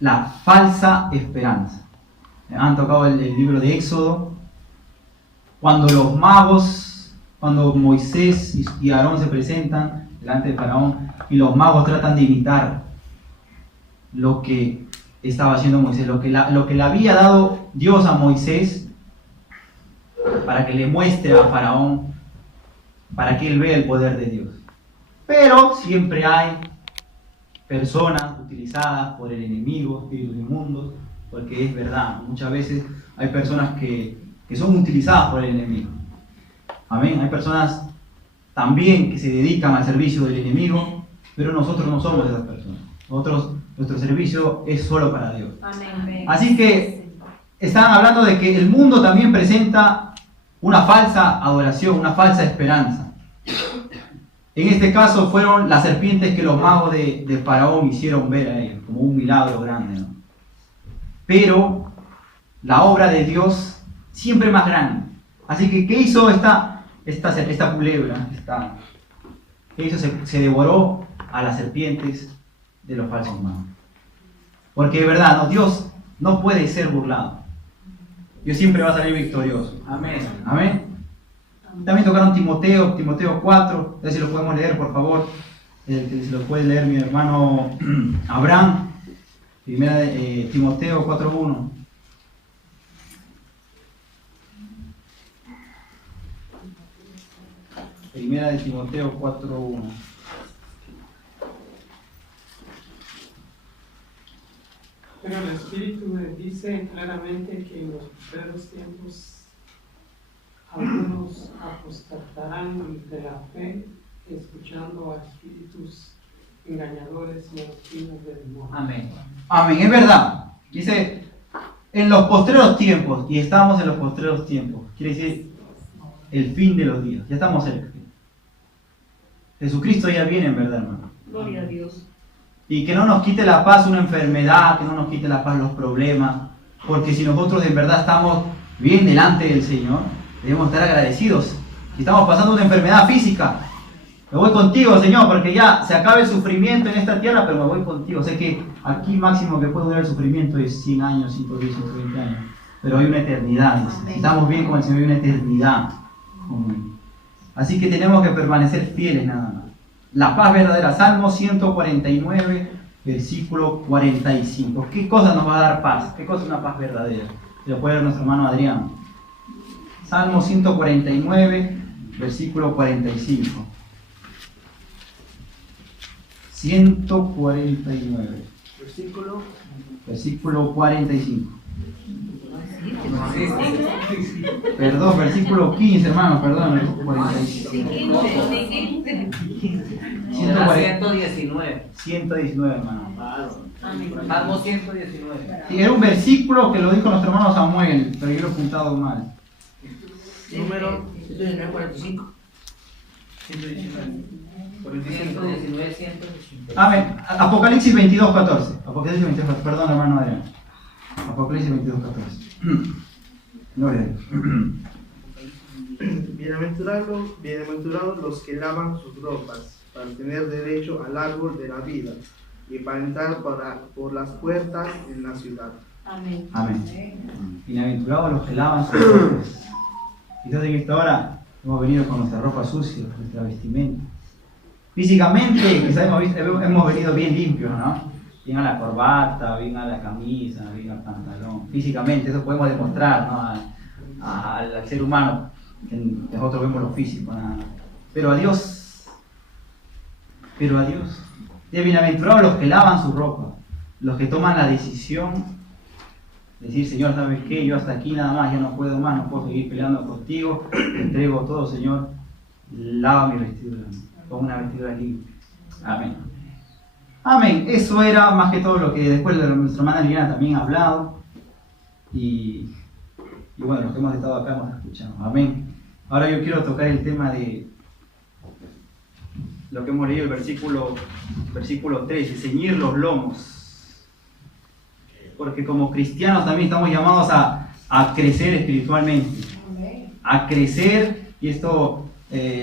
la falsa esperanza. Han tocado el libro de Éxodo, cuando los magos, cuando Moisés y Aarón se presentan delante de Faraón y los magos tratan de imitar lo que estaba haciendo Moisés, lo que le había dado Dios a Moisés para que le muestre a Faraón, para que él vea el poder de Dios. Pero siempre hay personas utilizadas por el enemigo, espíritus inmundos, porque es verdad, muchas veces hay personas que son utilizadas por el enemigo. Amén. Hay personas también que se dedican al servicio del enemigo, pero nosotros no somos esas personas. Nuestro servicio es solo para Dios. Amén. Así que están hablando de que el mundo también presenta una falsa adoración, una falsa esperanza. En este caso fueron las serpientes que los magos de Faraón hicieron ver a ellos, como un milagro grande, ¿no? Pero la obra de Dios siempre más grande. Así que, ¿qué hizo esta culebra? ¿Qué hizo? Se devoró a las serpientes de los falsos magos. Porque de verdad, ¿no? Dios no puede ser burlado. Dios siempre va a salir victorioso. Amén. Amén. También tocaron Timoteo 4, si lo podemos leer, por favor. Se lo puede leer mi hermano Abraham. Primera de Timoteo 4:1. Primera de Timoteo 4:1. Pero el Espíritu dice claramente que en los primeros tiempos algunos apostatarán de la fe, escuchando a espíritus engañadores y a los finos de demonios. Amén. Amén, es verdad. Dice, en los postreros tiempos, y estamos en los postreros tiempos, quiere decir el fin de los días, ya estamos cerca. Jesucristo ya viene, en verdad, hermano. Gloria a Dios. Y que no nos quite la paz una enfermedad, que no nos quite la paz los problemas, porque si nosotros en verdad estamos bien delante del Señor, debemos estar agradecidos. Si estamos pasando una enfermedad física, me voy contigo, Señor, porque ya se acaba el sufrimiento en esta tierra, pero me voy contigo. Sé que aquí máximo que puede durar el sufrimiento es 100 años, 110, 120 años, pero hay una eternidad. Si estamos bien con el Señor, hay una eternidad. Así que tenemos que permanecer fieles nada más. La paz verdadera, Salmo 149, versículo 45. ¿Qué cosa nos va a dar paz? ¿Qué cosa es una paz verdadera? Lo puede leer nuestro hermano Adrián. Salmo 149, versículo 45. 149. Versículo 45. Perdón, versículo 15, hermano, perdón. 45. 119. 119, hermano. Salmo 119. Sí, era un versículo que lo dijo nuestro hermano Samuel, pero yo lo he apuntado mal. Número 145. 119, 119. Amén. Apocalipsis 22, 14. Apocalipsis 22, 14. Perdón, hermano Adrián. Apocalipsis 22, 14. Gloria a Dios. Bienaventurados los que lavan sus ropas, para tener derecho al árbol de la vida y para entrar por las puertas en la ciudad. Amén. Amén. Bienaventurados los que lavan sus ropas. Quizás en esta hora hemos venido con nuestra ropa sucia, nuestra vestimenta. Físicamente, quizás hemos venido bien limpios, ¿no? Bien a la corbata, bien a la camisa, bien al pantalón. Físicamente, eso podemos demostrar, ¿no? Al ser humano, que nosotros vemos lo físico, nada más. Pero a Dios, de bienaventurados los que lavan su ropa, los que toman la decisión de decir, Señor, ¿sabes qué? Yo hasta aquí nada más, ya no puedo más, no puedo seguir peleando contigo, te entrego todo, Señor, lava mi vestidura, con una vestidura limpia. Amén. Amén. Eso era más que todo lo que después de nuestra hermana Liliana también ha hablado. Y bueno, los que hemos estado acá hemos escuchado. Amén. Ahora yo quiero tocar el tema de lo que hemos leído, el versículo 13, ceñir los lomos. Porque como cristianos también estamos llamados a crecer espiritualmente. A crecer, y esto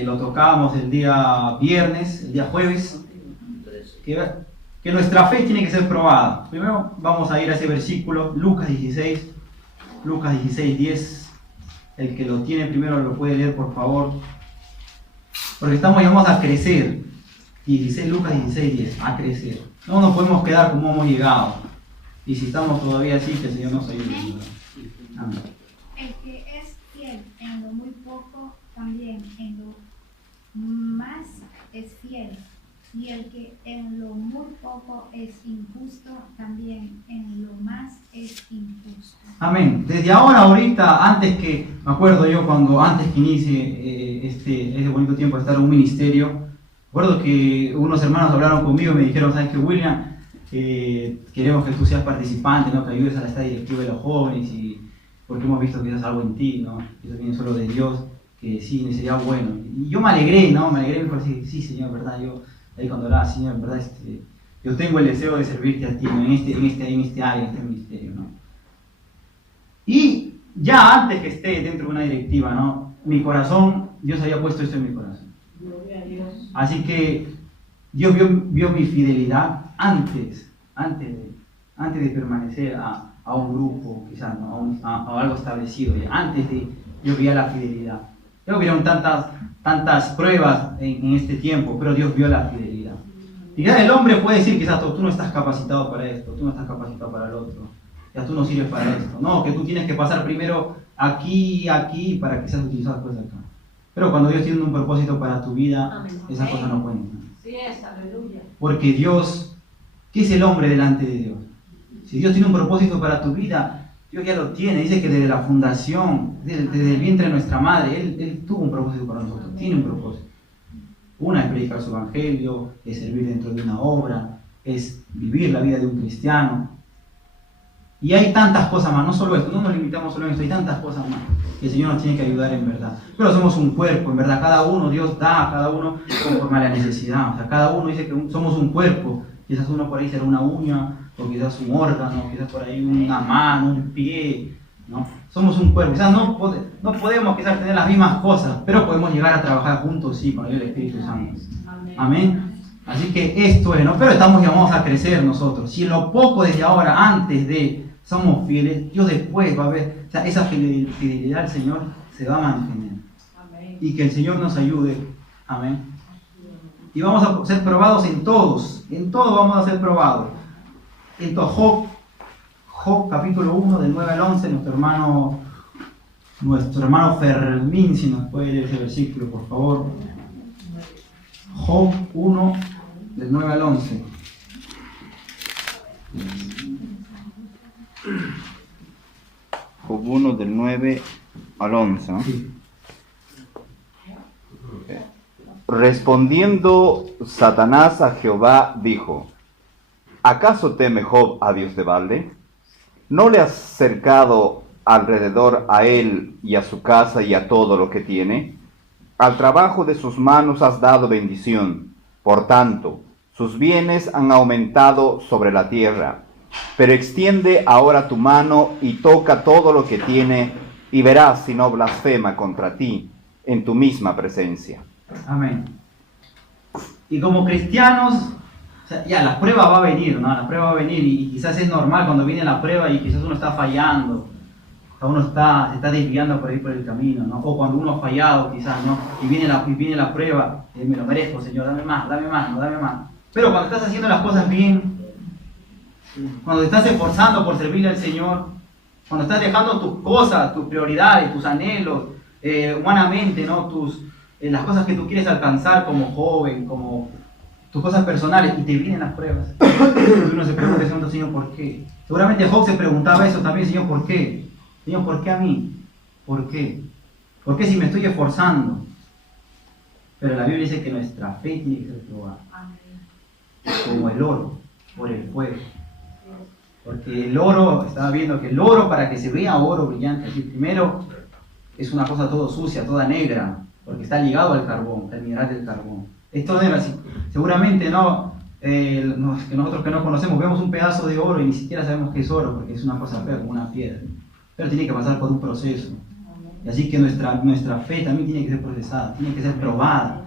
lo tocábamos el día viernes, el día jueves. ¿Qué que nuestra fe tiene que ser probada. Primero vamos a ir a ese versículo, Lucas 16, 10. El que lo tiene primero lo puede leer, por favor. Porque estamos llamados a crecer. Lucas 16, 10, a crecer. No nos podemos quedar como hemos llegado. Y si estamos todavía así, que el Señor nos ayude. Amén. El que es fiel en lo muy poco, también en lo más es fiel. Y el que en lo muy poco es injusto, también en lo más es injusto. Amén. Desde ahorita, me acuerdo yo antes que inicie este bonito tiempo de estar en un ministerio, recuerdo que unos hermanos hablaron conmigo y me dijeron, ¿sabes qué, William? Queremos que tú seas participante, ¿no? Que ayudes a esta directiva de los jóvenes, porque hemos visto que es algo en ti, ¿no? Eso viene solo de Dios, que sí, sería bueno. Y yo me alegré, ¿no? Me alegré y me dije, sí, Señor, ¿verdad? Yo, ahí cuando hablaba, Señor, ¿verdad? Yo tengo el deseo de servirte a ti, ¿no? en este área, en este ministerio, ¿no? Y ya antes que esté dentro de una directiva, ¿no? Mi corazón, Dios había puesto esto en mi corazón. Así que Dios vio mi fidelidad antes de permanecer a un grupo, quizás, ¿no? a algo establecido. Antes de yo veía la fidelidad. Yo vieron tantas pruebas en este tiempo, pero Dios vio la fidelidad. Y quizás el hombre puede decir, quizás tú no estás capacitado para esto, tú no estás capacitado para el otro, ya tú no sirves para esto. No, que tú tienes que pasar primero aquí, para que seas utilizado después acá. Pero cuando Dios tiene un propósito para tu vida, esas cosas no cuentan. Sí es, aleluya. Porque Dios, ¿qué es el hombre delante de Dios? Si Dios tiene un propósito para tu vida, Dios ya lo tiene. Dice que desde la fundación, desde el vientre de nuestra madre, Él tuvo un propósito para nosotros, tiene un propósito. Una es predicar su evangelio, es servir dentro de una obra, es vivir la vida de un cristiano. Y hay tantas cosas más, no solo esto, no nos limitamos solo a esto, hay tantas cosas más que el Señor nos tiene que ayudar en verdad. Pero somos un cuerpo, en verdad, cada uno, Dios da a cada uno conforme a la necesidad. O sea, cada uno dice que somos un cuerpo, quizás uno por ahí será una uña, o quizás un órgano, quizás por ahí una mano, un pie, ¿no? Somos un cuerpo, quizás no podemos quizás tener las mismas cosas, pero podemos llegar a trabajar juntos, sí, con el Espíritu Santo. Amén. Así que esto es, ¿no? Pero estamos llamados a crecer nosotros. Si en lo poco desde ahora, antes de somos fieles, Dios después va a ver, o sea, esa fidelidad al Señor se va a mantener. Amén. Y que el Señor nos ayude. Amén. Y vamos a ser probados en todo vamos a ser probados. Entonces, Job capítulo 1, del 9 al 11, nuestro hermano Fermín, si nos puede leer ese versículo, por favor. Job 1, del 9 al 11. Job 1 del 9 al 11, ¿no? Sí. Respondiendo Satanás a Jehová, dijo: ¿acaso teme Job a Dios de balde? ¿No le has cercado alrededor a él y a su casa y a todo lo que tiene? Al trabajo de sus manos has dado bendición. Por tanto, sus bienes han aumentado sobre la tierra. Pero extiende ahora tu mano y toca todo lo que tiene, y verás si no blasfema contra ti en tu misma presencia. Amén. Y como cristianos, o sea, ya la prueba va a venir, ¿no? La prueba va a venir y quizás es normal cuando viene la prueba y quizás uno está fallando, o uno se está desviando por ahí por el camino, ¿no? O cuando uno ha fallado quizás, ¿no? Y viene la prueba, me lo merezco, Señor, dame más, dame más. Pero cuando estás haciendo las cosas bien, cuando te estás esforzando por servirle al Señor, cuando estás dejando tus cosas, tus prioridades, tus anhelos, humanamente, ¿no? Las cosas que tú quieres alcanzar como joven, como tus cosas personales, y te vienen las pruebas. Y uno se pregunta, Señor, ¿por qué? Seguramente Job se preguntaba eso también, Señor, ¿por qué? Señor, ¿por qué a mí? ¿Por qué? ¿Por qué si me estoy esforzando? Pero la Biblia dice que nuestra fe tiene que ser probada. Como el oro, por el fuego. Porque el oro, estaba viendo que el oro, para que se vea oro brillante, así, primero es una cosa todo sucia, toda negra, porque está ligado al carbón, al mineral del carbón. Esto negro así. Seguramente no, que nosotros que no conocemos vemos un pedazo de oro y ni siquiera sabemos qué es oro, porque es una cosa fea, como una piedra. Pero tiene que pasar por un proceso. Y así que nuestra fe también tiene que ser procesada, tiene que ser probada.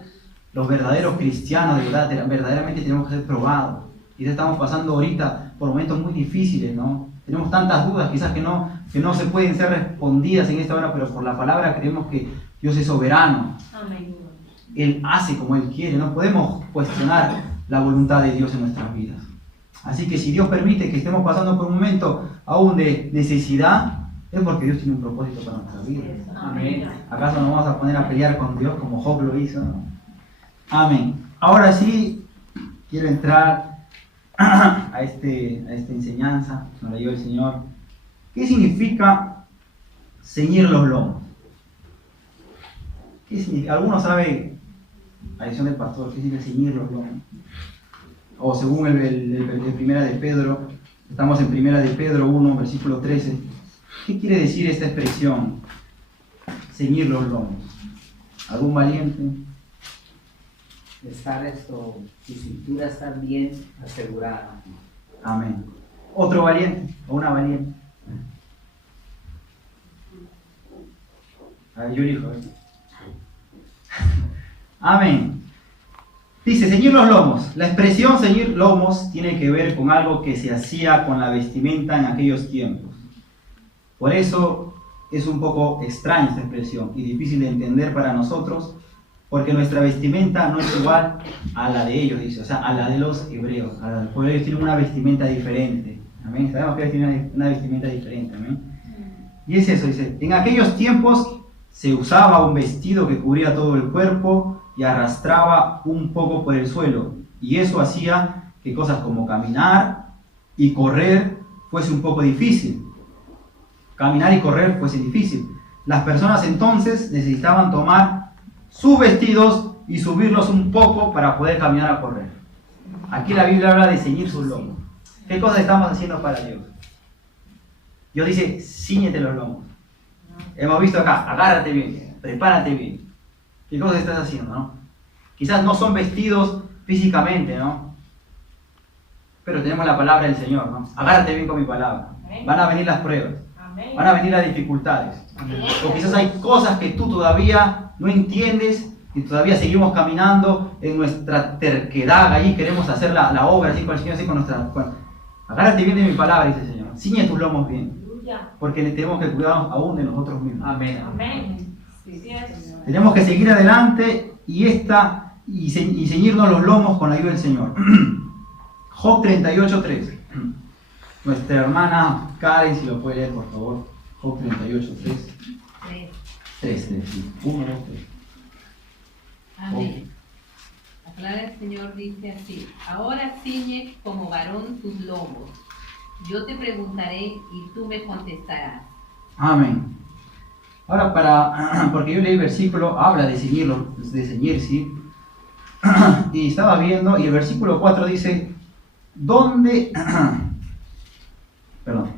Los verdaderos cristianos de verdad, verdaderamente tenemos que ser probados. Quizás estamos pasando ahorita por momentos muy difíciles, ¿no? Tenemos tantas dudas quizás que no se pueden ser respondidas en esta hora, pero por la palabra creemos que Dios es soberano. Amén. Él hace como Él quiere, no podemos cuestionar la voluntad de Dios en nuestras vidas. Así que si Dios permite que estemos pasando por un momento aún de necesidad, es porque Dios tiene un propósito para nuestra vida. Amén. ¿Acaso nos vamos a poner a pelear con Dios como Job lo hizo? ¿No? Amén. Ahora sí, quiero entrar a esta enseñanza que nos dio el Señor. ¿Qué significa ceñir los lomos? ¿Qué significa? ¿Alguno sabe, a lección del pastor, qué significa ceñir los lomos? O según el Primera de Pedro, estamos en Primera de Pedro 1, versículo 13. ¿Qué quiere decir esta expresión? Ceñir los lomos. ¿Algún valiente? Tu cintura está bien asegurada. Amén. ¿Otro valiente o una valiente? A ver, yo elijo. Amén. Dice, ceñir los lomos. La expresión ceñir lomos tiene que ver con algo que se hacía con la vestimenta en aquellos tiempos. Por eso es un poco extraña esta expresión y difícil de entender para nosotros, porque nuestra vestimenta no es igual a la de ellos, dice, o sea, a la de los hebreos. Porque ellos tienen una vestimenta diferente. Amén. Sabemos que ellos tienen una vestimenta diferente. Amén. Y es eso, dice, en aquellos tiempos se usaba un vestido que cubría todo el cuerpo y arrastraba un poco por el suelo. Y eso hacía que cosas como caminar y correr fuese un poco difícil. Caminar y correr fuese difícil. Las personas entonces necesitaban tomar sus vestidos y subirlos un poco para poder caminar a correr. Aquí la Biblia habla de ceñir sus lomos. ¿Qué cosas estamos haciendo para Dios? Dios dice, cíñete los lomos. Hemos visto acá, agárrate bien, prepárate bien. ¿Qué cosas estás haciendo, no? Quizás no son vestidos físicamente, ¿no? Pero tenemos la palabra del Señor, ¿no? Agárrate bien con mi palabra. Van a venir las pruebas. Van a venir las dificultades. O quizás hay cosas que tú todavía no entiendes y todavía seguimos caminando en nuestra terquedad. Allí queremos hacer la obra así con el Señor, así con nuestra... Agárrate bien de mi palabra, dice el Señor. Ciñe tus lomos bien. Porque tenemos que cuidarnos aún de nosotros mismos. Amén. Amén. Tenemos que seguir adelante y ceñirnos los lomos con la ayuda del Señor. Job 38:3. Nuestra hermana Karen, si lo puede leer, por favor. Job 38:3. 3, sí. 1, 2, 3. Amén. La palabra del Señor dice así: ahora ciñe como varón tus lomos. Yo te preguntaré y tú me contestarás. Amén. Ahora, porque yo leí el versículo, habla de ceñir, ¿sí? Y estaba viendo, y el versículo 4 dice, ¿dónde? Perdón.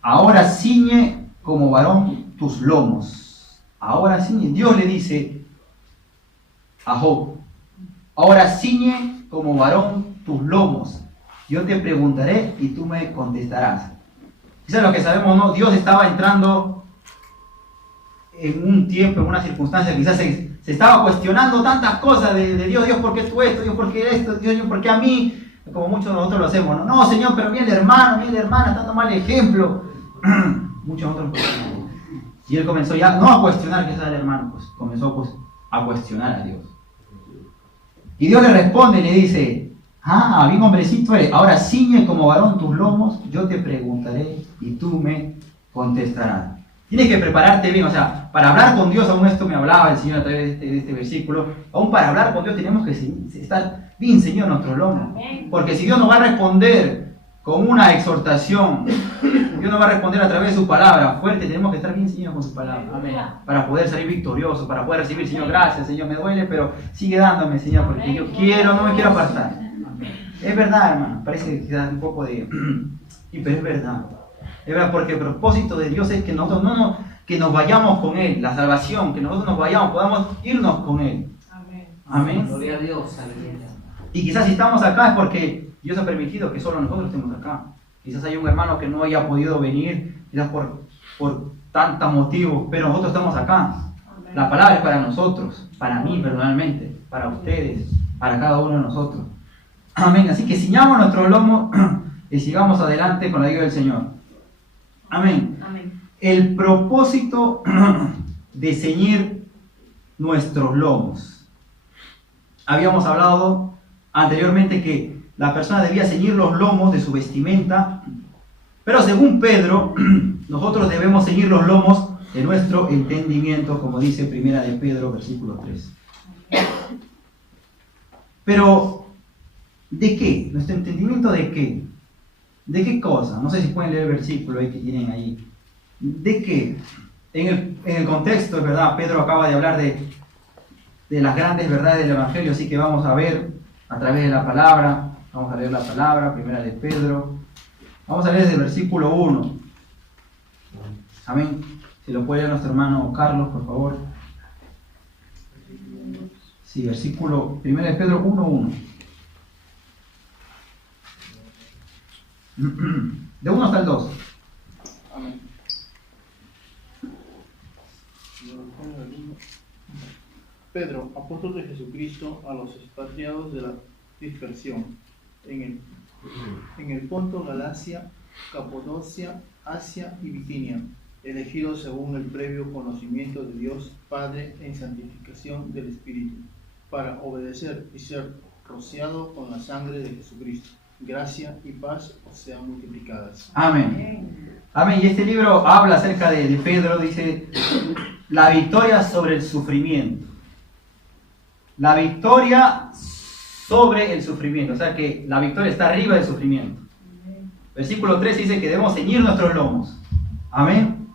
Ahora ciñe como varón tus lomos. Ahora ciñe. Dios le dice a Job, ahora ciñe como varón tus lomos. Yo te preguntaré y tú me contestarás. Quizás lo que sabemos, ¿no? Dios estaba entrando en un tiempo, en una circunstancia, quizás se estaba cuestionando tantas cosas de Dios. Dios, ¿por qué tú esto? Dios, ¿por qué esto? Dios, ¿por qué a mí? Como muchos de nosotros lo hacemos, ¿no? No, Señor, pero mira el hermano, mira la hermana, está dando mal ejemplo. Muchos de nosotros lo cuestionamos. Y él comenzó ya, no a cuestionar quizás al hermano, pues comenzó pues a cuestionar a Dios. Y Dios le responde y le dice, bien hombrecito eres, ahora ciñe como varón tus lomos, yo te preguntaré y tú me contestarás. Tienes que prepararte bien, o sea, para hablar con Dios, aún esto me hablaba el Señor a través de este versículo, aún para hablar con Dios tenemos que estar bien ceñidos nuestros lomos. Porque si Dios nos va a responder con una exhortación, Dios nos va a responder a través de su palabra fuerte, tenemos que estar bien ceñidos con su palabra. Amén. Para poder salir victoriosos, para poder recibir, Señor, gracias, Señor, me duele, pero sigue dándome, Señor, porque yo quiero, no me quiero apartar. Es verdad, hermano, parece que da un poco de... pero es verdad. Es verdad, porque el propósito de Dios es que nosotros que nos vayamos con Él, la salvación, que nosotros nos vayamos, podamos irnos con Él. Amén. Gloria a Dios. Aleluya. Y quizás si estamos acá es porque Dios ha permitido que solo nosotros estemos acá. Quizás hay un hermano que no haya podido venir, quizás por tantos motivos, pero nosotros estamos acá. La palabra es para nosotros, para mí personalmente, para ustedes, para cada uno de nosotros. Amén. Así que ciñamos nuestros lomos y sigamos adelante con la ayuda del Señor. Amén. Amén. El propósito de ceñir nuestros lomos. Habíamos hablado anteriormente que la persona debía ceñir los lomos de su vestimenta, pero según Pedro, nosotros debemos ceñir los lomos de nuestro entendimiento, como dice Primera de Pedro, versículo 3. Pero, ¿de qué? ¿Nuestro entendimiento de qué? ¿De qué cosa? No sé si pueden leer el versículo ahí que tienen ahí. ¿De qué? En el contexto, es verdad, Pedro acaba de hablar de las grandes verdades del Evangelio, así que vamos a ver a través de la palabra, vamos a leer la palabra, Primera de Pedro. Vamos a leer desde el versículo 1. Amén. Si lo puede leer nuestro hermano Carlos, por favor. Sí, versículo 1 de Pedro 1:1. De 1 hasta el 2. Amén. Pedro, apóstol de Jesucristo, a los expatriados de la dispersión, en el Ponto, Galacia, Capadocia, Asia y Bitinia, elegidos según el previo conocimiento de Dios Padre en santificación del Espíritu, para obedecer y ser rociado con la sangre de Jesucristo. Gracia y paz os sean multiplicadas. Amén. Amén. Y este libro habla acerca de Pedro, dice, la victoria sobre el sufrimiento. La victoria sobre el sufrimiento. O sea que la victoria está arriba del sufrimiento. Versículo 3 dice que debemos ceñir nuestros lomos. Amén.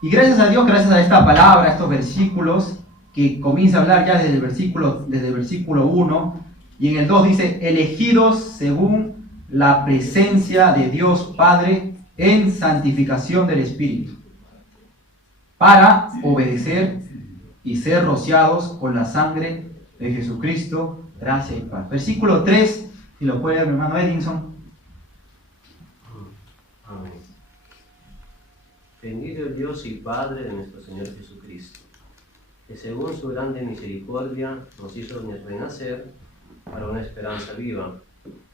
Y gracias a Dios, gracias a esta palabra, a estos versículos, que comienza a hablar ya desde el versículo 1, y en el 2 dice, elegidos según la presencia de Dios Padre en santificación del Espíritu, para obedecer y ser rociados con la sangre de Jesucristo, gracia y paz. Versículo 3, si lo puede leer mi hermano Edinson. Amén. Bendito el Dios y Padre de nuestro Señor Jesucristo, que según su grande misericordia nos hizo renacer para una esperanza viva,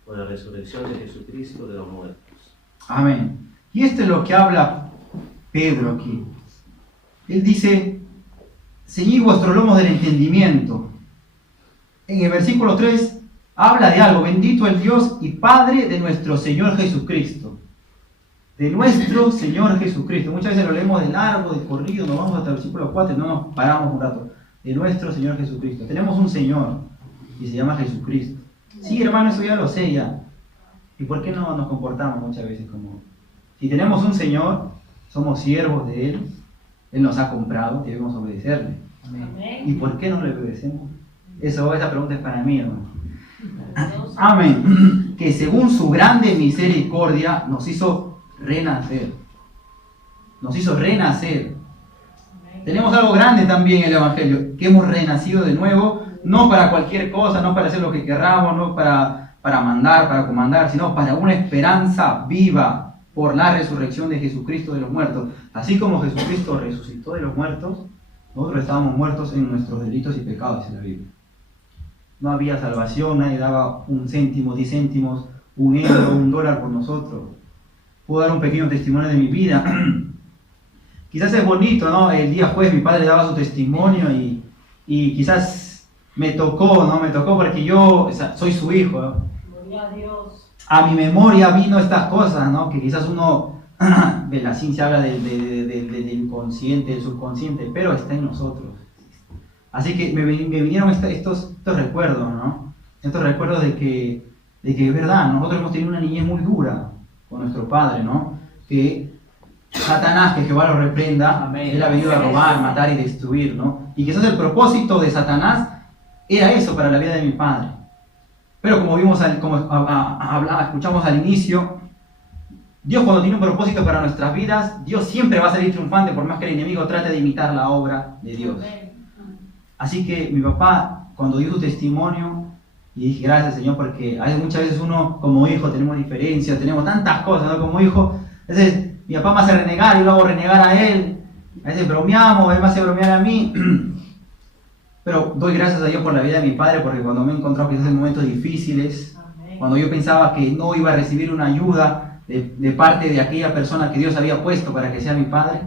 por la resurrección de Jesucristo de los muertos. Amén. Y esto es lo que habla Pedro aquí. Él dice, ceñid vuestros lomos del entendimiento. En el versículo 3 habla de algo, bendito el Dios y Padre de nuestro Señor Jesucristo. De nuestro Señor Jesucristo. Muchas veces lo leemos de largo, de corrido, nos vamos hasta el versículo 4 y no nos paramos un rato. De nuestro Señor Jesucristo. Tenemos un Señor y se llama Jesucristo. Sí, hermano, eso ya lo sé ya. ¿Y por qué no nos comportamos muchas veces como... Si tenemos un Señor, somos siervos de Él, Él nos ha comprado, debemos obedecerle. Amén. ¿Y por qué no le obedecemos? Esa pregunta es para mí, hermano. Amén. Que según su grande misericordia nos hizo renacer. Nos hizo renacer. Tenemos algo grande también en el Evangelio, que hemos renacido de nuevo, no para cualquier cosa, no para hacer lo que querramos, no para mandar, para comandar, sino para una esperanza viva por la resurrección de Jesucristo de los muertos. Así como Jesucristo resucitó de los muertos, nosotros estábamos muertos en nuestros delitos y pecados, dice la Biblia. No había salvación, nadie daba un céntimo, 10 céntimos, un euro, $1 por nosotros. Puedo dar un pequeño testimonio de mi vida. Quizás es bonito, ¿no? El día jueves mi padre daba su testimonio y quizás me tocó, ¿no? Me tocó porque yo soy su hijo, ¿no? Gloria a Dios. A mi memoria vino estas cosas, ¿no? Que quizás uno, de la ciencia habla del inconsciente, del subconsciente, pero está en nosotros. Así que me vinieron estos recuerdos, ¿no? Estos recuerdos de que es verdad, nosotros hemos tenido una niñez muy dura con nuestro padre, ¿no? Que Satanás, que Jehová lo reprenda, Amén. Él ha venido a robar, matar y destruir, ¿no? Y quizás el propósito de Satanás era eso para la vida de mi padre. Pero como vimos, escuchamos al inicio, Dios cuando tiene un propósito para nuestras vidas, Dios siempre va a salir triunfante por más que el enemigo trate de imitar la obra de Dios. Así que mi papá, cuando dio su testimonio, y dije, gracias Señor, porque muchas veces uno como hijo tenemos diferencias, tenemos tantas cosas, ¿no? Como hijo, a veces mi papá me hace renegar y yo lo hago renegar a él, a veces bromeamos, él me hace bromear a mí. Pero doy gracias a Dios por la vida de mi padre, porque cuando me he encontrado quizás en momentos difíciles, cuando yo pensaba que no iba a recibir una ayuda de parte de aquella persona que Dios había puesto para que sea mi padre,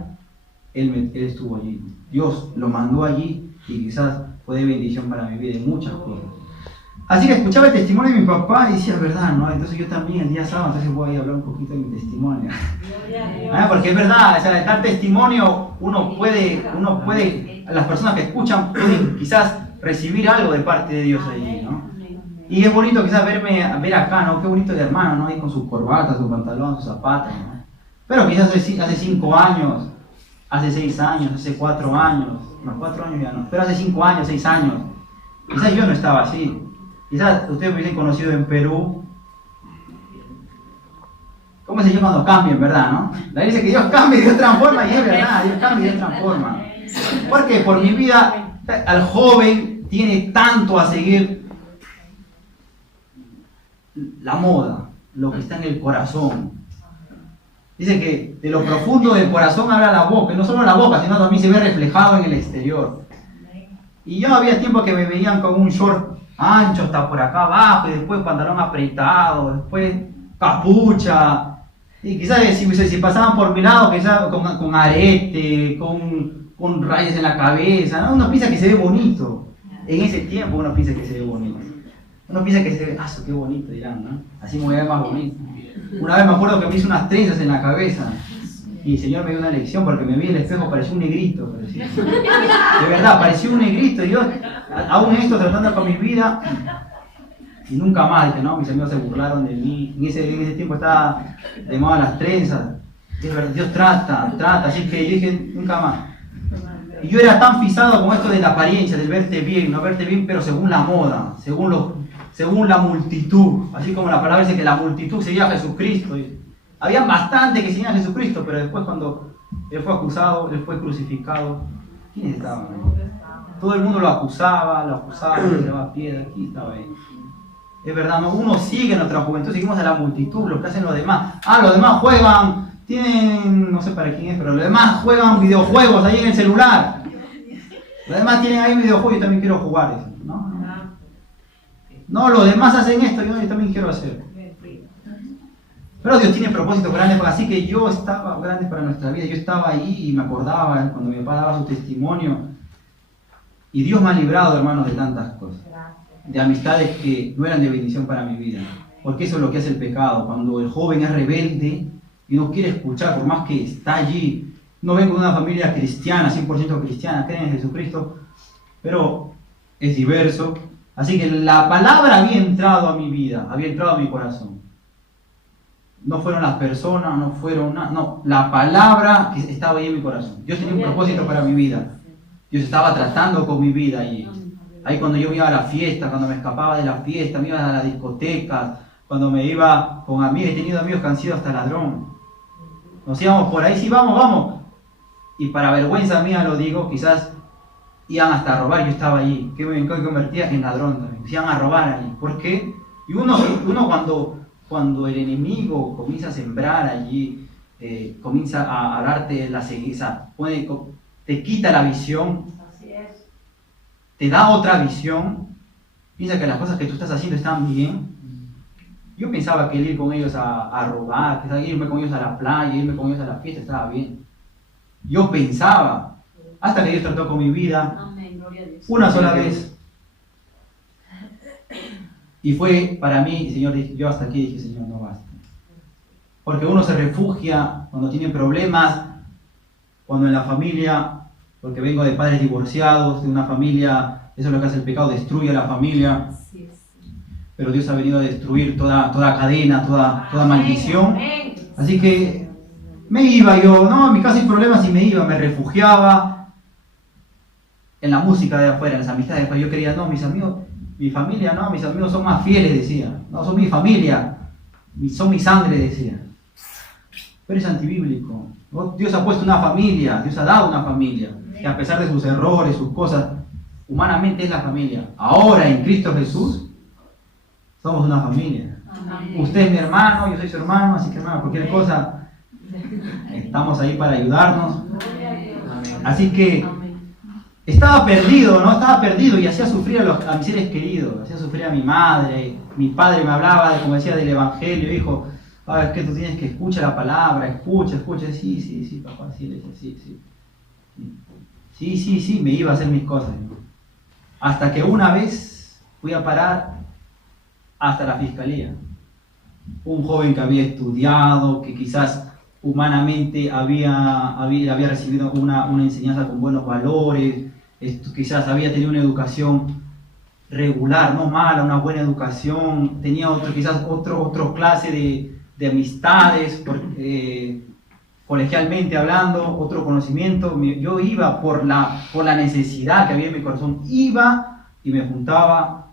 él estuvo allí. Dios lo mandó allí y quizás fue de bendición para mi vida en muchas cosas. Así que escuchaba el testimonio de mi papá y decía, verdad, ¿no? Entonces yo también el día sábado, entonces voy a hablar un poquito de mi testimonio. Porque es verdad, o sea, de tal testimonio uno puede, las personas que escuchan pueden quizás recibir algo de parte de Dios allí, ¿no? Y es bonito quizás ver acá, ¿no? Qué bonito de hermano, ¿no? Ahí con sus corbatas, sus pantalones, sus zapatos, ¿no? Pero quizás hace 5 años, hace 6 años, hace 4 años, no, 4 años ya no, pero hace 5 años, 6 años, quizás yo no estaba así. Quizás ustedes me hubiesen conocido en Perú. ¿Cómo se llama cuando cambian, verdad, no? La Biblia dice que Dios cambia y Dios transforma, y es verdad, Dios cambia y Dios transforma. Porque por mi vida, al joven tiene tanto a seguir la moda, lo que está en el corazón. Dice que de lo profundo del corazón habla la boca, y no solo la boca, sino también se ve reflejado en el exterior. Y yo había tiempo que me veían con un short ancho hasta por acá abajo, y después pantalón apretado, después capucha, y quizás si pasaban por mi lado, quizás con arete, con rayas en la cabeza, ¿no? Uno piensa que se ve bonito, en ese tiempo uno piensa que se ve bonito, uno piensa que se ve, qué bonito dirán, ¿no? Así me voy a ver más bonito. Una vez me acuerdo que me hice unas trenzas en la cabeza, y el Señor me dio una lección porque me vi en el espejo, parecía un negrito, parecía. De verdad, parecía un negrito, y yo aún esto tratando con mi vida, y nunca más, dije, no, mis amigos se burlaron de mí, en ese tiempo estaba de moda las trenzas, Dios trata, así que yo dije, nunca más. Y yo era tan fisado con esto de la apariencia, del verte bien, no verte bien, pero según la moda, según la multitud, así como la palabra dice que la multitud seguía a Jesucristo. Había bastante que seguían a Jesucristo, pero después cuando Él fue acusado, Él fue crucificado, ¿quiénes estaban ahí? Todo el mundo lo acusaba, le tiraba piedra, ¿quién estaba ahí? Es verdad, ¿no? Uno sigue en nuestra juventud, seguimos a la multitud, lo que hacen los demás. Los demás juegan, tienen, no sé para quién es, pero los demás juegan videojuegos ahí en el celular. Los demás tienen ahí videojuegos, yo también quiero jugar eso, ¿no? No, los demás hacen esto, yo también quiero hacer. Pero Dios tiene propósitos grandes, así que yo estaba grande para nuestra vida. Yo estaba ahí y me acordaba cuando mi papá daba su testimonio. Y Dios me ha librado, hermanos, de tantas cosas. De amistades que no eran de bendición para mi vida. Porque eso es lo que hace el pecado. Cuando el joven es rebelde y no quiere escuchar, por más que está allí, no vengo de una familia cristiana, 100% cristiana, creen en Jesucristo, pero es diverso. Así que la palabra había entrado a mi vida, había entrado a mi corazón. No fueron las personas, no, la palabra que estaba ahí en mi corazón. Dios tenía un propósito para mi vida. Dios estaba tratando con mi vida allí. Ahí cuando yo me iba a la fiesta, cuando me escapaba de la fiesta, me iba a la discoteca, cuando me iba con amigos, he tenido amigos que han sido hasta ladrón. Nos íbamos por ahí, sí, vamos. Y para vergüenza mía lo digo, quizás iban hasta a robar, yo estaba allí, que me convertía en ladrón también. Se iban a robar allí. ¿Por qué? Y uno cuando el enemigo comienza a sembrar allí, comienza a darte la ceguera, te quita la visión, te da otra visión, piensa que las cosas que tú estás haciendo están bien. Yo pensaba que el ir con ellos a robar, que irme con ellos a la playa, irme con ellos a la fiesta estaba bien. Yo pensaba, hasta que Dios trató con mi vida una sola vez. Y fue para mí, Señor, yo hasta aquí dije, Señor, no basta. Porque uno se refugia cuando tiene problemas, cuando en la familia, porque vengo de padres divorciados, de una familia, eso es lo que hace el pecado, destruye a la familia. Pero Dios ha venido a destruir toda cadena, toda maldición. Así que me iba yo, en mi casa hay problemas y me me refugiaba en la música de afuera, en las amistades de afuera. Yo quería, mis amigos, mi familia, mis amigos son más fieles, decía. No, son mi familia, son mi sangre, decía. Pero es antibíblico. Dios ha puesto una familia, Dios ha dado una familia, que a pesar de sus errores, sus cosas, humanamente es la familia. Ahora en Cristo Jesús, somos una familia. Amén. Usted es mi hermano, yo soy su hermano, así que hermano, cualquier cosa, estamos ahí para ayudarnos. Así que estaba perdido, ¿no? Estaba perdido y hacía sufrir a mis seres queridos, hacía sufrir a mi madre. Mi padre me hablaba, como decía, del evangelio, hijo, es que tú tienes que escuchar la palabra, escucha. Sí, papá, sí, le decía, sí, me iba a hacer mis cosas, ¿no? Hasta que una vez fui a parar hasta la fiscalía. Un joven que había estudiado, que quizás humanamente había recibido una enseñanza con buenos valores, quizás había tenido una educación regular, no mala, una buena educación, tenía quizás otro clase de amistades, colegialmente hablando, otro conocimiento. Yo iba por la necesidad que había en mi corazón, iba y me juntaba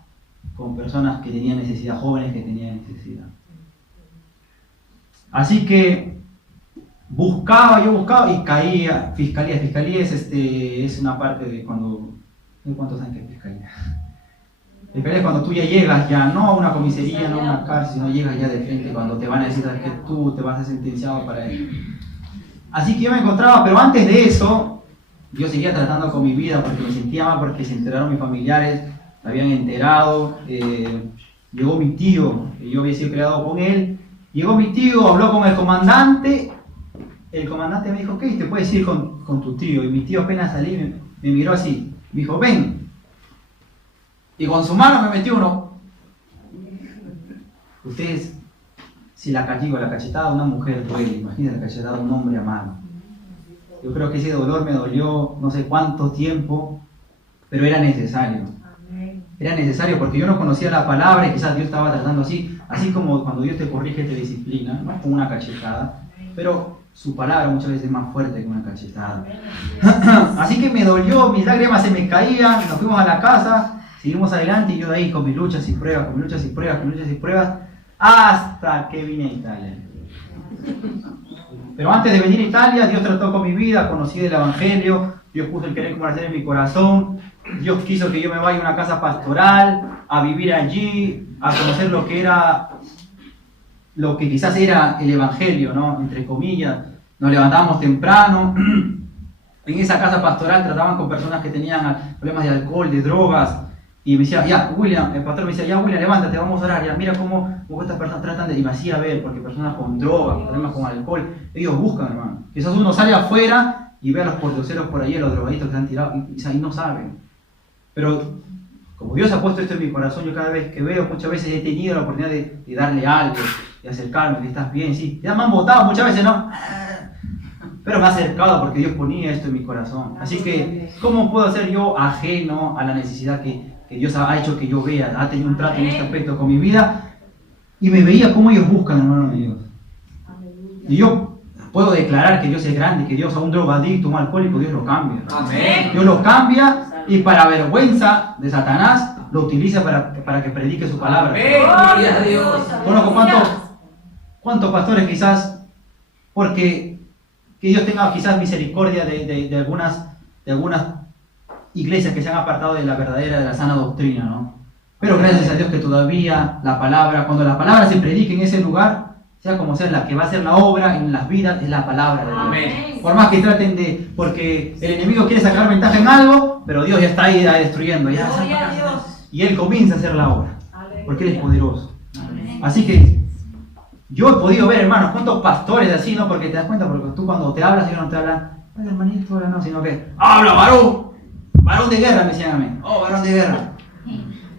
con personas que tenían necesidad, jóvenes que tenían necesidad. Así que yo buscaba y caía. Fiscalía es una parte de cuando... ¿Cuántos saben qué es fiscalía? Fiscalía es cuando tú ya llegas, ya no a una comisaría, no a una cárcel, sino llegas ya de frente, cuando te van a decir que tú te vas a ser sentenciado para eso. Así que yo me encontraba, pero antes de eso, yo seguía tratando con mi vida porque me sentía mal, porque se enteraron mis familiares, me habían enterado. Llegó mi tío, yo había sido criado con él. Llegó mi tío, habló con el comandante me dijo, ¿qué? Te puedes ir con tu tío. Y mi tío apenas salí, me miró así, me dijo, ven. Y con su mano me metió uno. Ustedes, si la cachetada de una mujer duele, imagínense la cachetada de un hombre amado. Yo creo que ese dolor me dolió no sé cuánto tiempo, pero era necesario. Era necesario porque yo no conocía la palabra y quizás Dios estaba tratando así como cuando Dios te corrige, te disciplina, no con una cachetada, pero su palabra muchas veces es más fuerte que una cachetada. Así que me dolió, mis lágrimas se me caían, nos fuimos a la casa, seguimos adelante y yo de ahí con mis luchas y pruebas, hasta que vine a Italia. Pero antes de venir a Italia, Dios trató con mi vida, conocí del Evangelio, Dios puso el querer conocer en mi corazón. Dios quiso que yo me vaya a una casa pastoral, a vivir allí, a conocer lo que quizás era el Evangelio, ¿no? Entre comillas. Nos levantábamos temprano. En esa casa pastoral trataban con personas que tenían problemas de alcohol, de drogas. Y me decía, el pastor me decía, William, levántate, vamos a orar. Ya, mira cómo estas personas tratan de... Y me hacía ver, porque personas con drogas, problemas con alcohol, ellos buscan, hermano. Quizás uno sale afuera y ve a los portoceros por ahí, a los drogaditos que han tirado, y no saben. Pero como Dios ha puesto esto en mi corazón, yo cada vez que veo, muchas veces he tenido la oportunidad de darle algo, de acercarme, que estás bien, sí. Ya me han votado muchas veces, ¿no? Pero me ha acercado porque Dios ponía esto en mi corazón. Así que, ¿cómo puedo ser yo ajeno a la necesidad que Dios ha hecho que yo vea? Ha tenido un trato en este aspecto con mi vida y me veía cómo ellos buscan, hermano de Dios. Y yo puedo declarar que Dios es grande, que Dios a un drogadicto, un alcohólico, Dios lo cambia. Amén. Dios lo cambia y para vergüenza de Satanás lo utiliza para que predique su palabra. Amén. Gloria a Dios. Conozco cuántos pastores quizás, porque que Dios tenga quizás misericordia de algunas iglesias que se han apartado de la verdadera, de la sana doctrina, ¿no? Pero gracias a Dios que todavía la palabra, cuando la palabra se predique en ese lugar, sea como sea, la que va a hacer la obra en las vidas es la palabra de Dios. Amén. Por más que traten porque el enemigo quiere sacar ventaja en algo, pero Dios ya está ahí destruyendo. Y Él comienza a hacer la obra, porque Él es poderoso. Así que yo he podido ver, hermanos, cuántos pastores así, ¿no? Porque te das cuenta, porque tú cuando te hablas, ellos no te hablan, ay, hermanito, no, sino que, ¡habla, varón! Varón de guerra, me decían a mí. Oh, varón de guerra.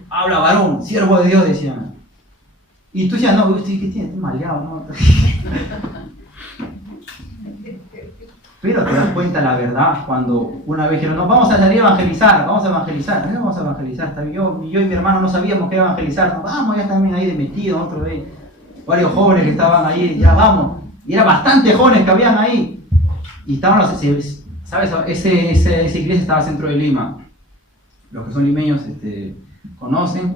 Habla, varón, siervo de Dios, decían. Y tú decías, no, ¿qué tienes? Estás maleado, ¿no? Pero te das cuenta la verdad cuando una vez dijeron, no, vamos a salir a evangelizar, vamos a evangelizar. Yo y mi hermano no sabíamos qué evangelizar. No, vamos, ya también ahí de metido, otro vez. Varios jóvenes que estaban ahí, ya vamos. Y eran bastantes jóvenes que habían ahí. Y estaban, ¿sabes? Esa iglesia estaba al centro de Lima. Los que son limeños conocen.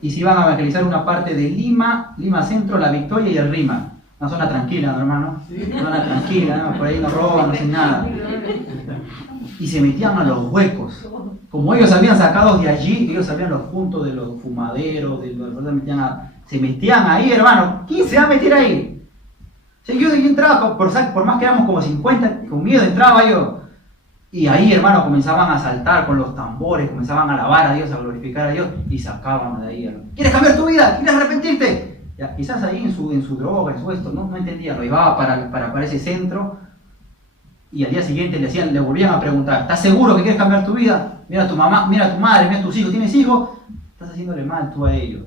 Y se iban a evangelizar una parte de Lima Centro, La Victoria y el Rima. Una zona tranquila, ¿no, hermano? Una zona tranquila, ¿no? Por ahí no roban, no hacen nada. Y se metían a los huecos. Como ellos habían sacado de allí, ellos sabían los puntos de los fumaderos, se metían ahí, hermano. ¿Quién se va a meter ahí? O sea, yo entraba, por más que éramos como 50, con miedo entraba yo. Y ahí, hermano, comenzaban a saltar con los tambores, comenzaban a alabar a Dios, a glorificar a Dios, y sacaban de ahí, hermano. ¿Quieres cambiar tu vida? ¿Quieres arrepentirte? Ya, quizás ahí en su droga, en su esto, no entendía, lo llevaba para ese centro, y al día siguiente le volvían a preguntar, ¿estás seguro que quieres cambiar tu vida? Mira a tu mamá, mira a tu madre, mira a tus hijos, ¿tienes hijos? Estás haciéndole mal tú a ellos.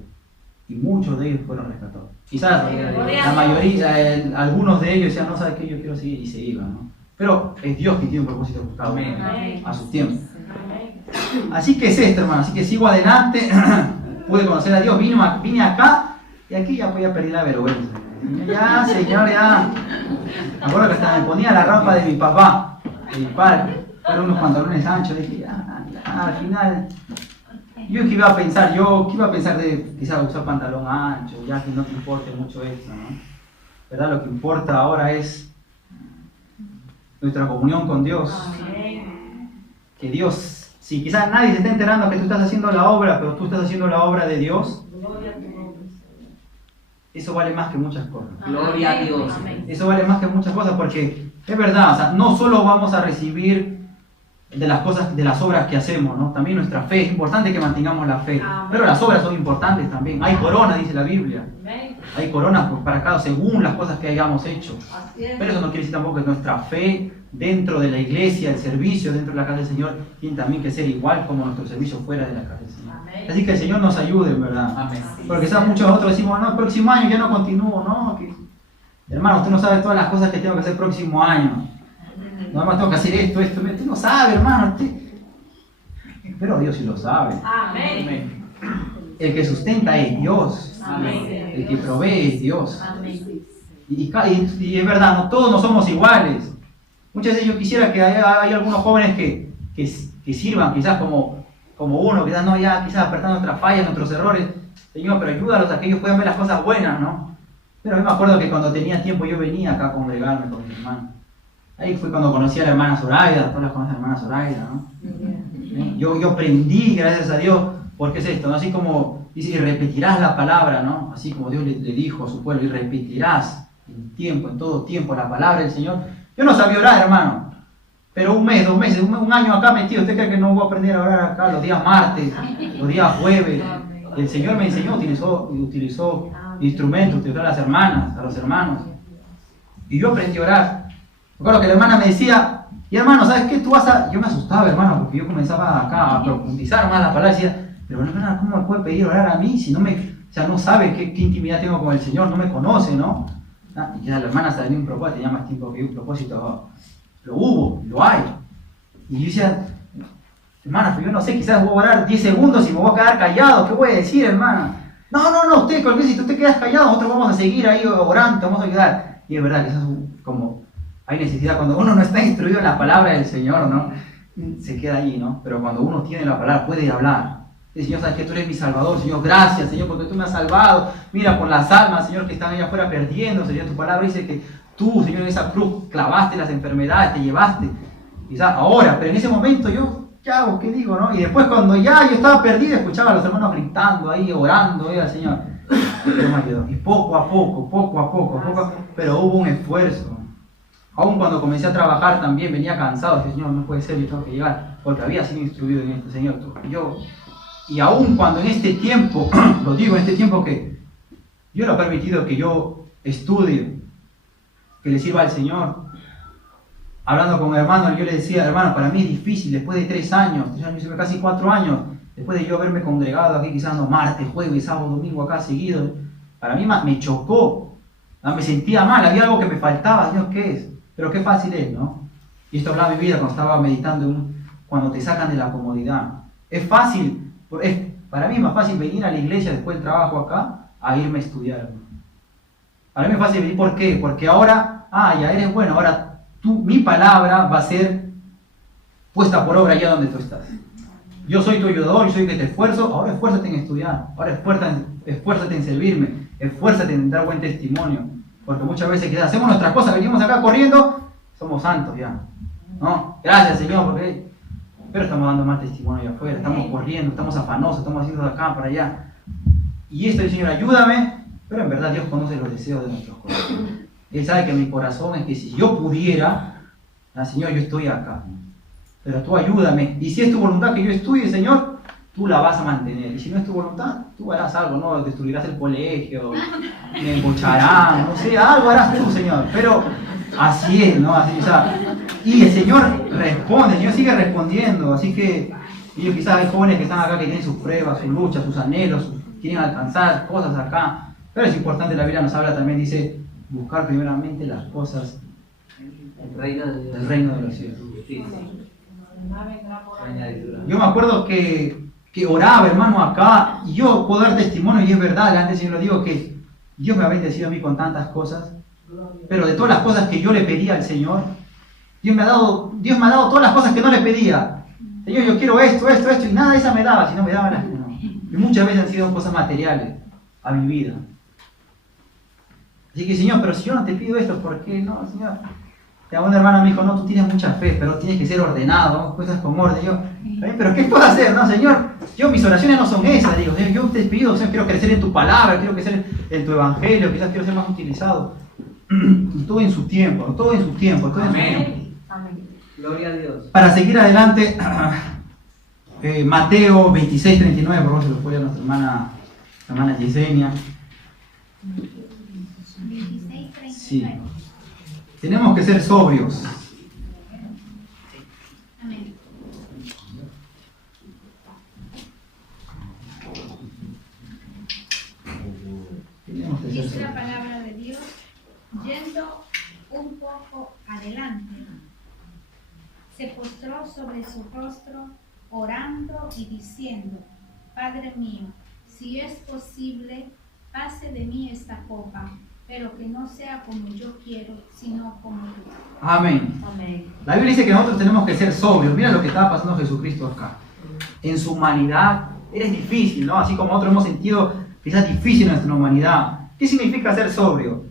Y muchos de ellos fueron rescatados. Quizás la mayoría, algunos de ellos decían, no, ¿sabes qué? Yo quiero seguir, y se iban, ¿no? Pero es Dios que tiene un propósito buscado a su tiempo. Así que es esto, hermano. Así que sigo adelante. Pude conocer a Dios. Vine acá y aquí ya podía perder la vergüenza. Ya, Señor, ya. Me acuerdo que hasta me ponía la ropa de mi papá, de mi padre. Fueron unos pantalones anchos. Dije, ya, al final. Yo qué iba a pensar, de quizás usar pantalón ancho, ya que no te importe mucho eso, ¿no? ¿Verdad? Lo que importa ahora es nuestra comunión con Dios. Que Dios, si quizás nadie se está enterando que tú estás haciendo la obra, pero tú estás haciendo la obra de Dios, eso vale más que muchas cosas. Gloria a Dios. Eso vale más que muchas cosas, porque es verdad, o sea, no solo vamos a recibir de las cosas, de las obras que hacemos, ¿no? También nuestra fe, es importante que mantengamos la fe, pero las obras son importantes también. Hay coronas, dice la Biblia. Hay coronas para cada según las cosas que hayamos hecho. Pero eso no quiere decir tampoco que nuestra fe dentro de la iglesia, el servicio dentro de la casa del Señor, tiene también que ser igual como nuestro servicio fuera de la casa del Señor. Así que el Señor nos ayude, ¿verdad? Amén. Porque quizás muchos de nosotros decimos, no, el próximo año ya no continúo, ¿no? Hermano, usted no sabe todas las cosas que tengo que hacer el próximo año. Nada más tengo que hacer esto. Usted no sabe, hermano. Pero Dios sí lo sabe. Amén. El que sustenta es Dios. Amén. El que provee es Dios. Y es verdad, no, todos no somos iguales. Muchas veces yo quisiera que haya algunos jóvenes que sirvan quizás como uno, quizás no, ya quizás apartando nuestras fallas, nuestros errores. Señor, pero ayúdalos a que ellos puedan ver las cosas buenas, ¿no? Pero a mí me acuerdo que cuando tenía tiempo yo venía acá a congregarme con mis hermanos. Ahí fue cuando conocí a la hermana Zoraida, todas las conocen a la hermana Zoraida, ¿no? Yo aprendí, gracias a Dios, porque es esto, ¿no? Así como dice, y repetirás la palabra, ¿no? Así como Dios le dijo a su pueblo, y repetirás en todo tiempo la palabra del Señor. Yo no sabía orar, hermano, pero un mes, 2 meses, un año acá metido. ¿Usted cree que no voy a aprender a orar acá los días martes, los días jueves? El Señor me enseñó, utilizó instrumentos, utilizó a las hermanas, a los hermanos, y yo aprendí a orar. Recuerdo que la hermana me decía, y hermano, ¿sabes qué? Yo me asustaba, hermano, porque yo comenzaba acá a profundizar más la palabra y decía, pero hermana, ¿cómo me puede pedir orar a mí si no sabe qué intimidad tengo con el Señor, no me conoce, ¿no? Y ya la hermana tenía un propósito, tenía más tiempo que yo, un propósito, lo hay. Y yo decía, hermana, pero yo no sé, quizás voy a orar 10 segundos y me voy a quedar callado, ¿qué voy a decir, hermana? No, usted, porque si tú te quedas callado, nosotros vamos a seguir ahí orando, vamos a ayudar. Y es verdad que eso es como, hay necesidad, cuando uno no está instruido en la palabra del Señor, ¿no? Se queda ahí, ¿no? Pero cuando uno tiene la palabra, puede hablar. El Señor, sabes que tú eres mi Salvador, Señor, gracias, Señor, porque tú me has salvado. Mira por las almas, Señor, que están allá afuera perdiendo, Señor, tu palabra dice que tú, Señor, en esa cruz clavaste las enfermedades, te llevaste. Quizás ahora, pero en ese momento yo, ¿qué hago? ¿Qué digo, no? Y después cuando ya yo estaba perdido, escuchaba a los hermanos gritando ahí, orando al Señor. Pero me ayudó. Y poco a poco, pero hubo un esfuerzo. Aún cuando comencé a trabajar también venía cansado, dije, Señor, no puede ser, yo tengo que llegar, porque había sido instruido en esto, Señor. Y aún cuando en este tiempo, lo digo, en este tiempo que Dios lo ha permitido que yo estudie, que le sirva al Señor, hablando con hermanos, yo le decía, hermano, para mí es difícil, después de 3 años, casi 4 años, después de yo haberme congregado aquí quizás no martes, jueves, sábado, domingo acá seguido, para mí me chocó, me sentía mal, había algo que me faltaba, Señor, ¿qué es? Pero qué fácil es, ¿no? Y esto hablaba mi vida cuando estaba meditando, cuando te sacan de la comodidad. Es fácil. Para mí es más fácil venir a la iglesia después del trabajo acá a irme a estudiar. Para mí es fácil venir, ¿por qué? Porque ahora, ya eres bueno, ahora mi palabra va a ser puesta por obra allá donde tú estás. Yo soy tu ayudador, yo soy el que te esfuerzo, ahora esfuérzate en estudiar, ahora esfuérzate en servirme, esfuérzate en dar buen testimonio. Porque muchas veces quizás hacemos nuestras cosas, venimos acá corriendo, somos santos ya. ¿No? Gracias, Señor, porque... Pero estamos dando mal testimonio allá afuera, estamos corriendo, estamos afanosos, estamos haciendo de acá para allá. Y esto, el Señor, ayúdame, pero en verdad Dios conoce los deseos de nuestros corazones. Él sabe que mi corazón es que si yo pudiera, Señor, yo estoy acá. pero tú ayúdame. Y si es tu voluntad que yo estudie, Señor, tú la vas a mantener. Y si no es tu voluntad, tú harás algo, ¿no? Destruirás el colegio, me embocharán, no sé, algo harás tú, Señor. Pero así es, ¿no? Así, o sea, y el Señor responde, el Señor sigue respondiendo. Así que ellos quizás hay jóvenes que están acá que tienen sus pruebas, sus luchas, sus anhelos, quieren alcanzar cosas acá. Pero es importante, la Biblia nos habla también, dice, buscar primeramente las cosas El reino de Dios. del reino de los cielos. Sí. Yo me acuerdo que oraba, hermano, acá, y yo puedo dar testimonio, y es verdad, delante del Señor lo digo, que Dios me ha bendecido a mí con tantas cosas, pero de todas las cosas que yo le pedía al Señor, Dios me ha dado todas las cosas que no le pedía. Señor, yo quiero esto, y nada de esa me daba, sino me daba las que no. Y muchas veces han sido cosas materiales a mi vida. Así que, Señor, pero si yo no te pido esto, ¿por qué no, Señor? Y a una hermana me dijo, no, tú tienes mucha fe, pero tienes que ser ordenado, ¿no? Cosas con orden. Yo, pero ¿qué puedo hacer? No, Señor, mis oraciones no son esas. Digo, Señor, yo te pido, Señor, quiero crecer en tu palabra, quiero crecer en tu evangelio, quizás quiero ser más utilizado. Y todo en su tiempo, todo en su tiempo, todo en su tiempo. Gloria a Dios. Para seguir adelante, Mateo 26:39, por favor, se lo fue a nuestra hermana Yesenia. 26:39. Sí. Tenemos que ser sobrios. Amén. Tenemos que ser Dice la sobrios. palabra de Dios, yendo un poco adelante, se postró sobre su rostro, orando y diciendo, Padre mío, si es posible, pase de mí esta copa, pero que no sea como yo quiero, sino como tú. Amén. Amén. La Biblia dice que nosotros tenemos que ser sobrios. Mira lo que estaba pasando Jesucristo acá. En su humanidad era difícil, ¿no? Así como nosotros hemos sentido quizás difícil en nuestra humanidad. ¿Qué significa ser sobrio?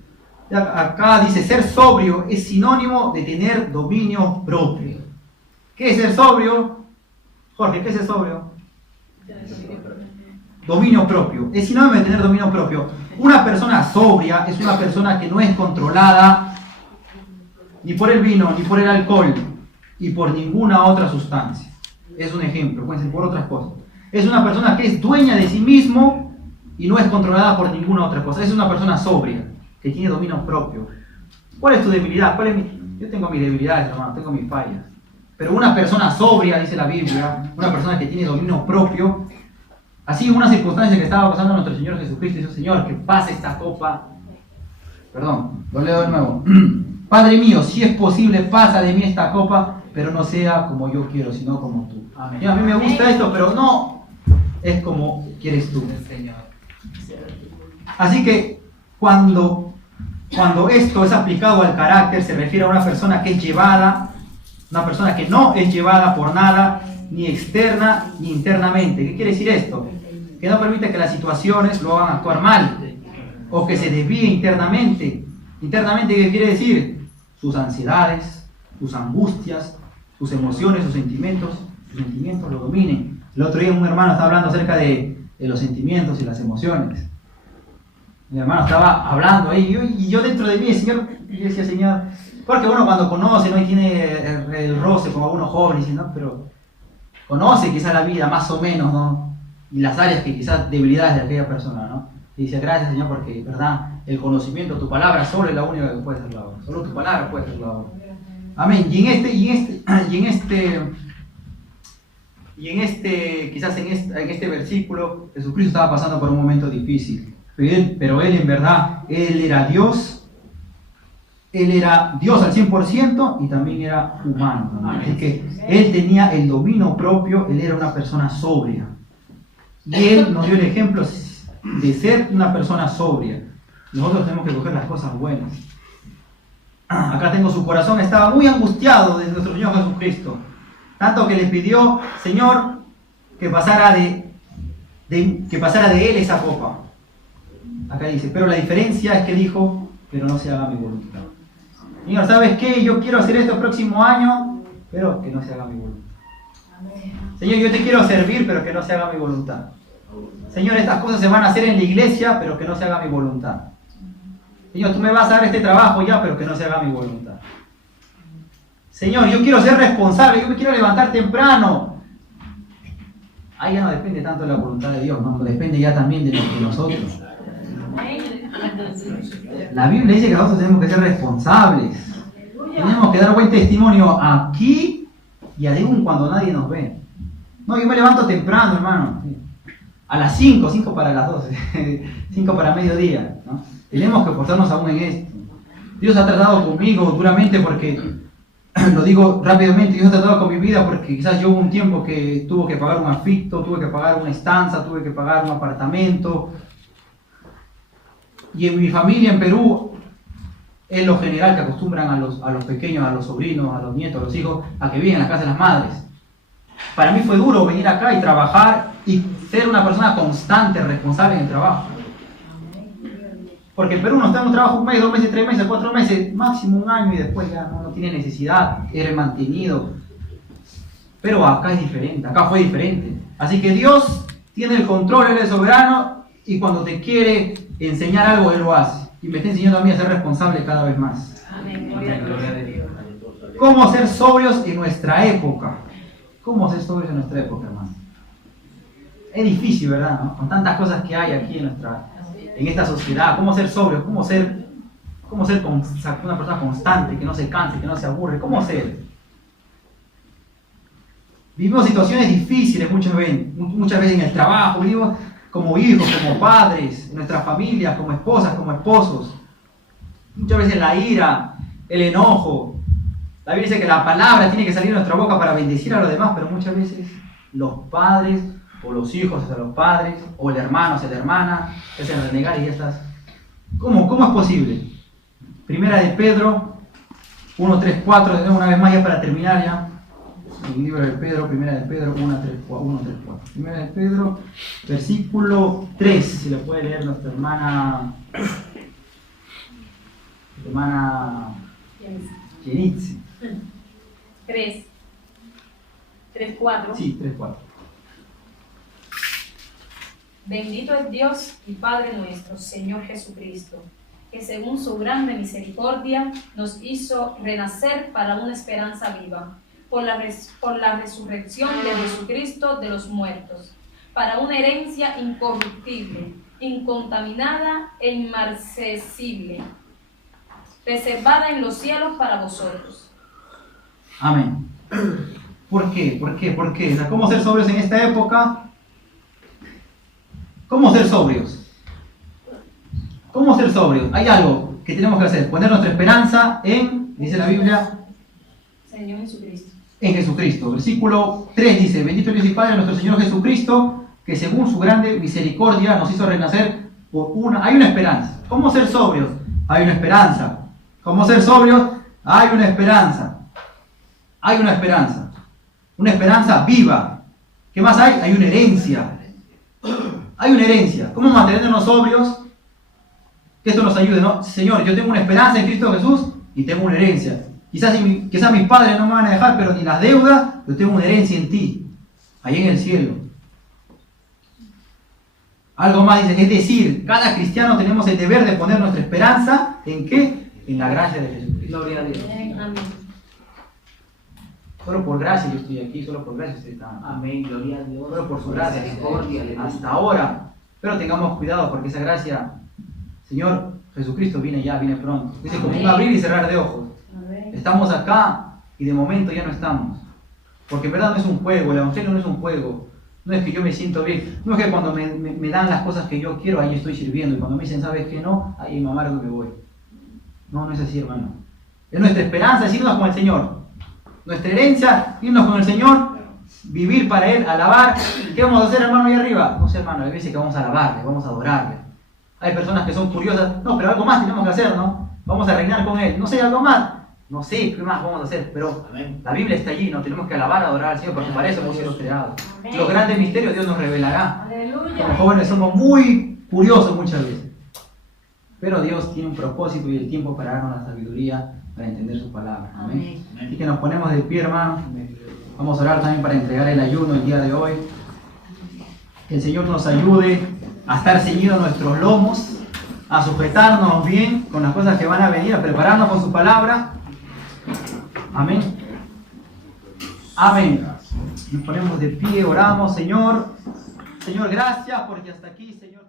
Acá dice, ser sobrio es sinónimo de tener dominio propio. ¿Qué es ser sobrio? Jorge, ¿qué es ser sobrio? Dominio propio. Es sinónimo de tener dominio propio. Una persona sobria es una persona que no es controlada ni por el vino, ni por el alcohol, y por ninguna otra sustancia. Es un ejemplo, pueden ser por otras cosas. Es una persona que es dueña de sí mismo y no es controlada por ninguna otra cosa. Es una persona sobria, que tiene dominio propio. ¿Cuál es tu debilidad? Yo tengo mis debilidades, hermano, tengo mis fallas. Pero una persona sobria, dice la Biblia, una persona que tiene dominio propio, así en una circunstancia que estaba pasando nuestro Señor Jesucristo, dice, Señor, que pase esta copa. Perdón, lo leo de nuevo. Padre mío, si es posible, pasa de mí esta copa, pero no sea como yo quiero, sino como tú. Amén. A mí me gusta esto, pero no es como quieres tú, Señor. Así que cuando esto es aplicado al carácter, se refiere a una persona que es llevada, una persona que no es llevada por nada, ni externa ni internamente. ¿Qué quiere decir esto? Que no permite que las situaciones lo hagan actuar mal, o que se desvíe internamente. Internamente, ¿qué quiere decir? Sus ansiedades, sus angustias, sus emociones, sus sentimientos lo dominen. El otro día un hermano estaba hablando acerca de los sentimientos y las emociones. Mi hermano estaba hablando ahí, y yo dentro de mí, Señor, yo decía, Señor, porque uno cuando conoce, ¿no? Y tiene el roce con algunos jóvenes, ¿no? Pero conoce quizás la vida más o menos, ¿no? Y las áreas que quizás debilidades de aquella persona, ¿no? Y dice, gracias, Señor, porque, ¿verdad? El conocimiento, tu palabra solo es la única que puede ser la obra. Solo tu palabra puede ser la obra. Amén. Quizás en este versículo, Jesucristo estaba pasando por un momento difícil. Pero Él en verdad, Él era Dios al 100% y también era humano. ¿También? Así que Él tenía el dominio propio, Él era una persona sobria. Y Él nos dio el ejemplo de ser una persona sobria. Nosotros tenemos que coger las cosas buenas. Acá tengo su corazón, estaba muy angustiado de nuestro Señor Jesucristo. Tanto que le pidió, Señor, que pasara de Él esa copa. Acá dice, pero la diferencia es que dijo, pero no se haga mi voluntad. Señor, ¿sabes qué? Yo quiero hacer esto el próximo año, pero que no se haga mi voluntad. Señor, yo te quiero servir, pero que no se haga mi voluntad. Señor, estas cosas se van a hacer en la iglesia, pero que no se haga mi voluntad. Señor, tú me vas a dar este trabajo ya, pero que no se haga mi voluntad. Señor, yo quiero ser responsable, yo me quiero levantar temprano. Ahí ya no depende tanto de la voluntad de Dios, no, depende ya también de nosotros. La Biblia dice que nosotros tenemos que ser responsables. Tenemos que dar buen testimonio aquí y aún cuando nadie nos ve. No, yo me levanto temprano, hermano. A las 5 para las 12, 5 para mediodía, ¿no? Tenemos que esforzarnos aún en esto. Dios ha tratado conmigo duramente porque, lo digo rápidamente, Dios ha tratado con mi vida porque quizás yo hubo un tiempo que tuve que pagar un aflicto, tuve que pagar una estancia, tuve que pagar un apartamento. Y en mi familia en Perú, es lo general que acostumbran a los pequeños, a los sobrinos, a los nietos, a los hijos, a que viven en la casa de las madres. Para mí fue duro venir acá y trabajar y ser una persona constante, responsable en el trabajo. Porque en Perú nos damos trabajo 1 mes, 2 meses, 3 meses, 4 meses, máximo 1 año y después ya no tiene necesidad, eres mantenido. Pero acá es diferente, acá fue diferente. Así que Dios tiene el control, Él es soberano y cuando te quiere enseñar algo, Él lo hace. Y me está enseñando a mí a ser responsable cada vez más. Amén. Gloria a Dios. ¿Cómo ser sobrios en nuestra época? ¿Cómo ser sobrios en nuestra época, hermano? Es difícil, ¿verdad? ¿No? Con tantas cosas que hay aquí en esta sociedad. ¿Cómo ser sobrios? ¿Cómo ser una persona constante, que no se canse, que no se aburre? ¿Cómo ser? Vivimos situaciones difíciles muchas veces en el trabajo, vivimos como hijos, como padres, en nuestras familias, como esposas, como esposos. Muchas veces la ira, el enojo. La Biblia dice que la palabra tiene que salir de nuestra boca para bendecir a los demás, pero muchas veces los padres o los hijos hacia los padres, o el hermano hacia la hermana, se hacen renegar y ya estás. ¿Cómo es posible? Primera de Pedro 1, 3, 4, tenemos una vez más ya para terminar ya. El libro de Pedro, Primera de Pedro 1, 3, 4. Primera de Pedro, versículo 3, si lo puede leer nuestra hermana Yenitze. 3, 4. Sí, 3, 4. Bendito es Dios y Padre nuestro, Señor Jesucristo, que según su grande misericordia nos hizo renacer para una esperanza viva, por la resurrección de Jesucristo de los muertos, para una herencia incorruptible, incontaminada e inmarcesible, reservada en los cielos para vosotros. Amén. ¿Por qué? O sea, ¿cómo ser sobrios en esta época? ¿Cómo ser sobrios? ¿Cómo ser sobrios? Hay algo que tenemos que hacer, poner nuestra esperanza en, dice la Biblia, Señor Jesucristo. En Jesucristo. Versículo 3 dice, bendito Dios y Padre nuestro Señor Jesucristo, que según su grande misericordia nos hizo renacer hay una esperanza. ¿Cómo ser sobrios? Hay una esperanza. ¿Cómo ser sobrios? Hay una esperanza. Hay una esperanza. Una esperanza viva. ¿Qué más hay? Hay una herencia. Hay una herencia. ¿Cómo mantenernos sobrios? Que esto nos ayude, ¿no? Señor, yo tengo una esperanza en Cristo Jesús y tengo una herencia. Quizás mis padres no me van a dejar, pero ni las deudas, yo tengo una herencia en ti, ahí en el cielo. Algo más dice, es decir, cada cristiano tenemos el deber de poner nuestra esperanza ¿en qué? En la gracia de Jesucristo. Gloria a Dios. Amén. Solo por gracia yo estoy aquí, solo por gracia usted está. Amén, gloria a Dios. Solo por su gracia, misericordia, hasta ahora. Pero tengamos cuidado porque esa gracia, Señor Jesucristo viene pronto. Dice como un abrir y cerrar de ojos. Estamos acá y de momento ya no estamos. Porque en verdad no es un juego, el Evangelio no es un juego. No es que yo me siento bien. No es que cuando me dan las cosas que yo quiero, ahí estoy sirviendo. Y cuando me dicen, ¿sabes qué? No, ahí mamá me voy. No es así, hermano. Es nuestra esperanza, es irnos con el Señor. Nuestra herencia, irnos con el Señor, vivir para Él, alabar. ¿Qué vamos a hacer, hermano, ahí arriba? No sé, hermano, hay veces que vamos a alabarle, vamos a adorarle. Hay personas que son curiosas. No, pero algo más tenemos que hacer, ¿no? Vamos a reinar con Él. No sé, algo más. No sé qué más vamos a hacer, pero la Biblia está allí, ¿no? Tenemos que alabar, adorar al Señor, porque para eso hemos sido creados. Los grandes misterios Dios nos revelará. Aleluya. Como jóvenes somos muy curiosos muchas veces. Pero Dios tiene un propósito y el tiempo para darnos la sabiduría para entender su palabra. Amén. Así que nos ponemos de pie, hermanos. Vamos a orar también para entregar el ayuno el día de hoy. Que el Señor nos ayude a estar ceñidos nuestros lomos, a sujetarnos bien con las cosas que van a venir, a prepararnos con su palabra. Amén. Amén. Nos ponemos de pie, oramos, Señor. Señor, gracias porque hasta aquí, Señor.